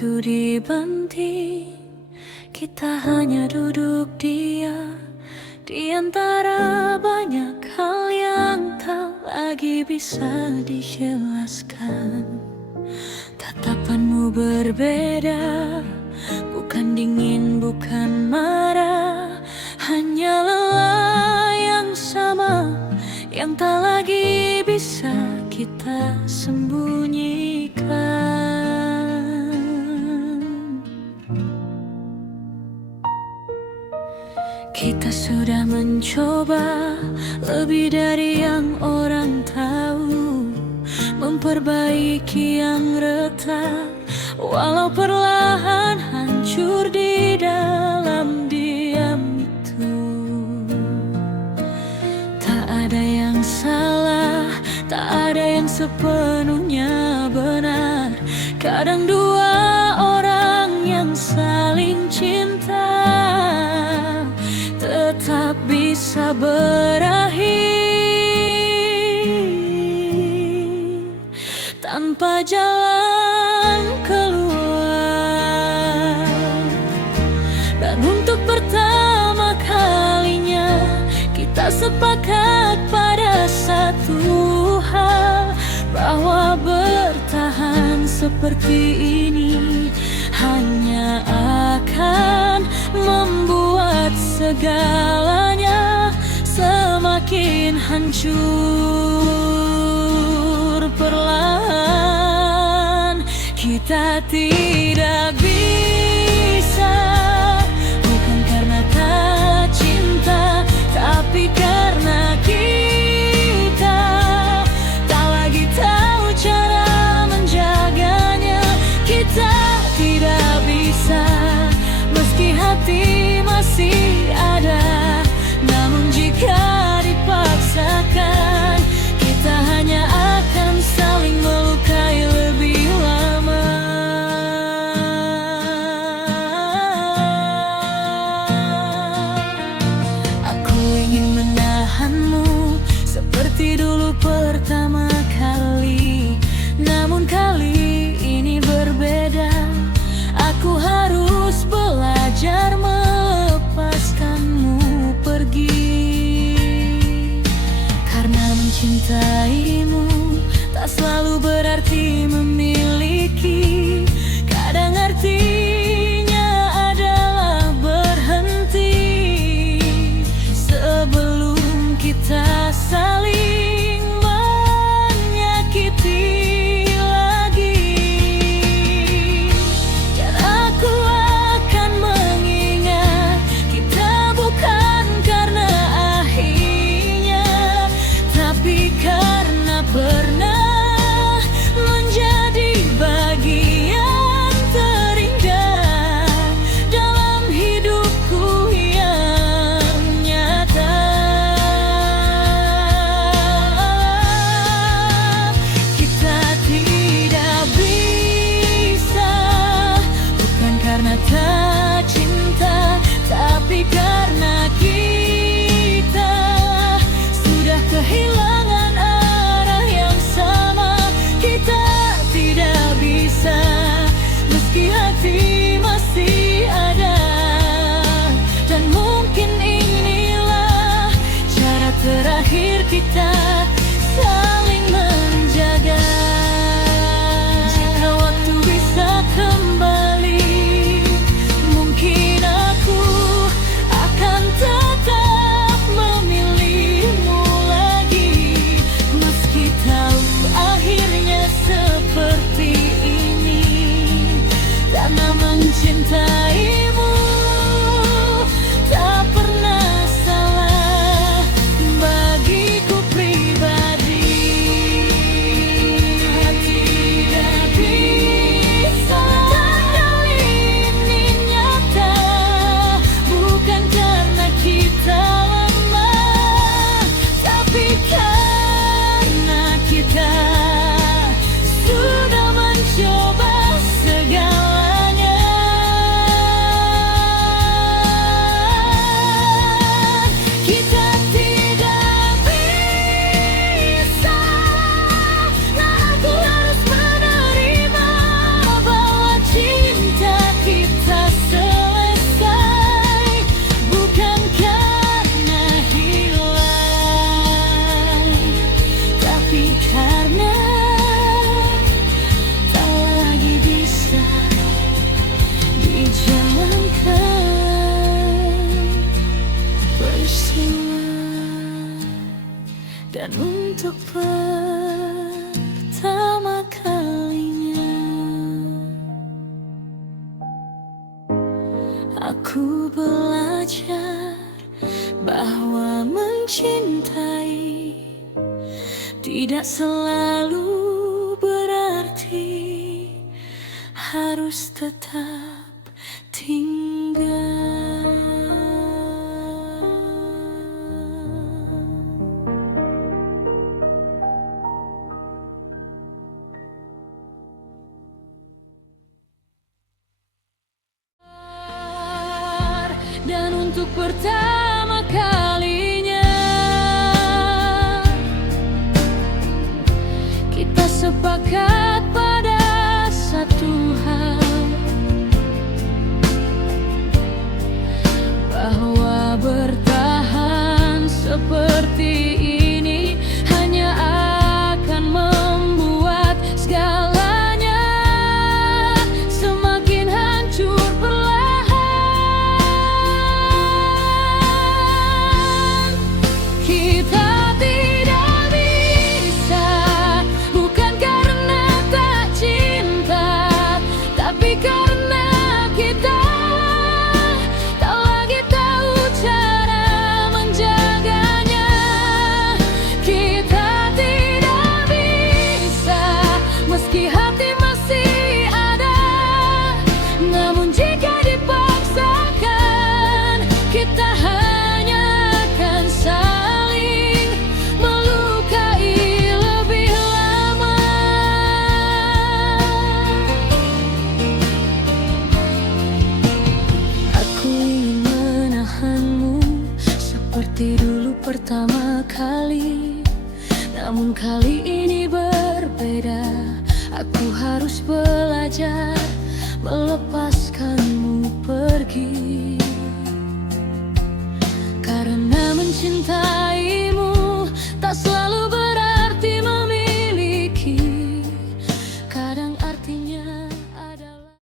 Waktu dibanting, kita hanya duduk diam di antara banyak hal yang tak lagi bisa dijelaskan. Tatapanmu berbeda, bukan dingin, bukan marah, hanya lelah yang sama yang tak lagi bisa kita sembunyikan. Kita sudah mencoba lebih dari yang orang tahu, memperbaiki yang retak, walau perlahan hancur di dalam diam itu. Tak ada yang salah, tak ada yang sepenuhnya benar. Kadang dua orang yang saling cinta tetap bisa berakhir tanpa jalan keluar. Dan untuk pertama kalinya kita sepakat pada satu hal, bahwa bertahan seperti ini hanya akan membuat segalanya semakin hancur perlahan. Kita tidak bisa, bukan karena tak cinta, tapi karena kita tak lagi tahu cara menjaganya. Kita tidak bisa, meski hati masih ada, namun jika dipaksakan, kita hanya akan saling melukai lebih lama. Aku ingin menahanmu seperti dulu pertama kali, namun kali ini berbeda. Aku harus belajar melepaskanmu pergi, karena mencintaimu tak selalu berarti memiliki. Kadang artinya adalah berhenti sebelum kita saling menyakiti. Pernah menjadi bagian Aku belajar bahwa mencintai tidak selalu berarti harus tetap tinggal. Dan untuk pertama kalinya kita sepakat pada satu hal, bahwa bertahan seperti ini hanya akan membuat segalanya semakin hancur perlahan. Kita tidak bisa, bukan karena tak cinta, tapi karena kita tak lagi tahu cara menjaganya. Kita tidak bisa, meski hati masih ada, namun jika dipaksakan, kita hanya akan saling melukai lebih lama. Aku ingin menahanmu seperti dulu pertama kali, namun kali ini berbeda. Aku harus belajar melepaskanmu pergi, karena mencintai